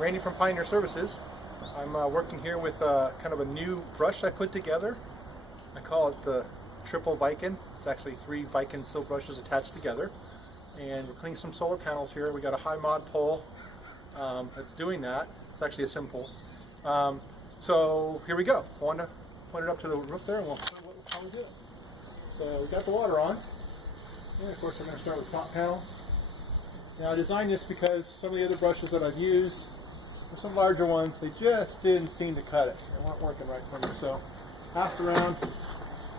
Randy from Pioneer Services. I'm working here with kind of a new brush I put together. I call it the triple Vikan. It's actually 3 Vikan Sill brushes attached together. And we're cleaning some solar panels here. We got a high mod pole that's doing that. It's actually a simple. So here we go. I want to point it up to the roof there and we'll see how we do it. So we got the water on. And of course we're going to start with the top panel. Now I designed this because some of the other brushes that I've used, some larger ones, they just didn't seem to cut it. They weren't working right for me. So asked around,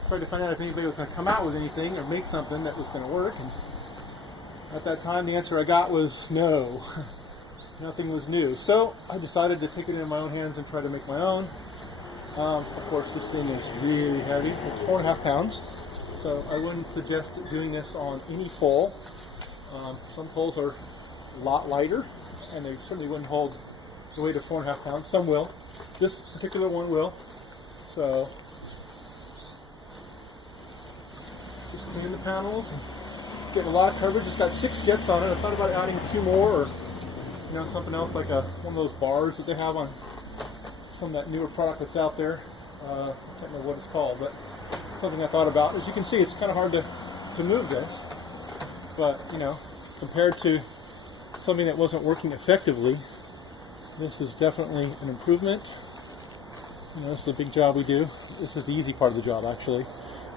tried to find out if anybody was going to come out with anything or make something that was going to work. And at that time the answer I got was no. Nothing was new. So I decided to take it in my own hands and try to make my own. Of course this thing is really heavy. It's 4.5 pounds. So I wouldn't suggest doing this on any pole. Some poles are a lot lighter and they certainly wouldn't hold the weight of 4.5 pounds. Some will. This particular one will. So just clean the panels and get a lot of coverage. It's got 6 jets on it. I thought about adding 2 more, or something else like one of those bars that they have on some of that newer product that's out there. I can't remember what it's called, but something I thought about. As you can see, it's kind of hard to move this, but compared to something that wasn't working effectively, this is definitely an improvement. This is a big job we do. This is the easy part of the job, actually.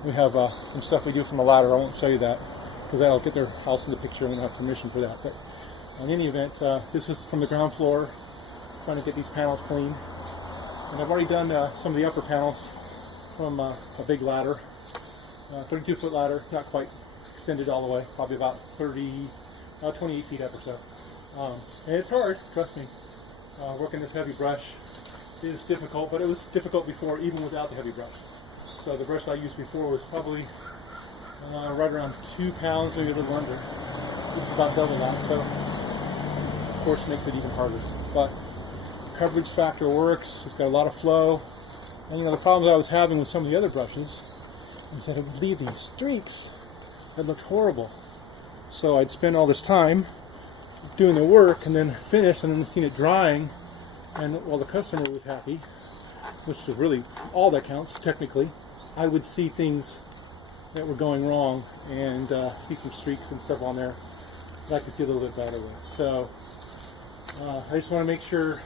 We have some stuff we do from the ladder. I won't show you that because that'll get their house in the picture and we don't have permission for that. But in any event, this is from the ground floor, trying to get these panels clean. And I've already done some of the upper panels from a big ladder, 32-foot ladder, not quite extended all the way, probably about 28 feet up or so. And it's hard, trust me. Working this heavy brush is difficult, but it was difficult before, even without the heavy brush. So the brush I used before was probably right around 2 pounds, maybe a little under. This is about double that, so of course it makes it even harder. But coverage factor works. It's got a lot of flow. And the problems I was having with some of the other brushes is that it would leave these streaks that looked horrible. So I'd spend all this time doing the work and then finish and then seeing it drying, and while the customer was happy, which is really all that counts technically, I would see things that were going wrong and see some streaks and stuff on there that I could see a little bit better with. So I just want to make sure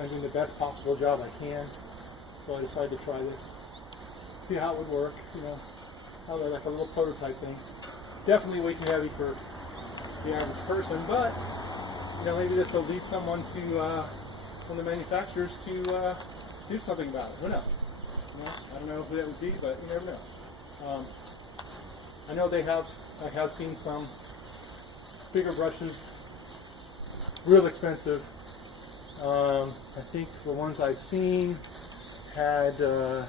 I'm doing the best possible job I can. So I decided to try this, see how it would work. Like a little prototype thing. Definitely way too heavy for the average person, but maybe this will lead someone to one of the manufacturers to do something about it. Who knows? I don't know who that would be, but you never know. I know I have seen some bigger brushes, real expensive. I think the ones I've seen had the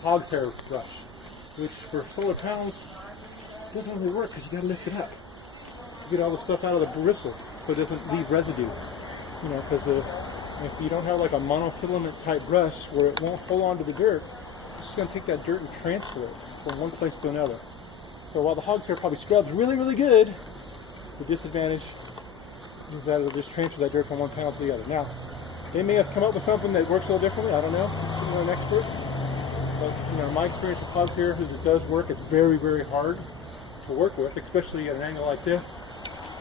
hog's hair brush, which for solar panels doesn't really work because you got to lift it up to get all the stuff out of the bristles so it doesn't leave residue. Because if you don't have like a monofilament type brush where it won't hold on to the dirt, it's just going to take that dirt and transfer it from one place to another. So while the hog's hair probably scrubs really, really good, the disadvantage is that it'll just transfer that dirt from one panel to the other. Now, they may have come up with something that works a little differently. I don't know. I'm not an expert. But my experience with hogs hair is it does work. It's very, very hard to work with, especially at an angle like this.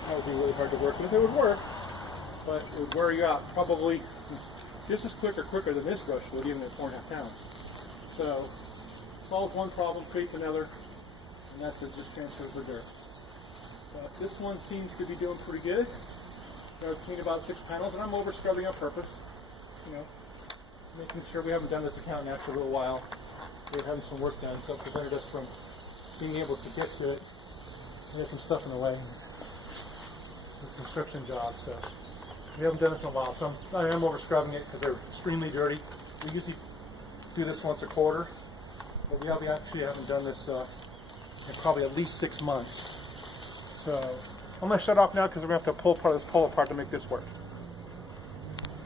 That would be really hard to work with. It would work, but it would wear you out probably just as quicker than this brush would, even at 4.5 pounds. So, solves one problem, creates another, and that's it, just transfers the dirt. But this one seems to be doing pretty good. I've cleaned about 6 panels, and I'm over scrubbing on purpose. Making sure we haven't done this account now for a little while. We're having some work done, so it prevented us from being able to get to it. There's some stuff in the way. It's a construction job, so we haven't done this in a while. So I am over scrubbing it because they're extremely dirty. We usually do this once a quarter, but we actually haven't done this in probably at least 6 months. So I'm going to shut off now because we're going to have to pull part of this pole apart to make this work.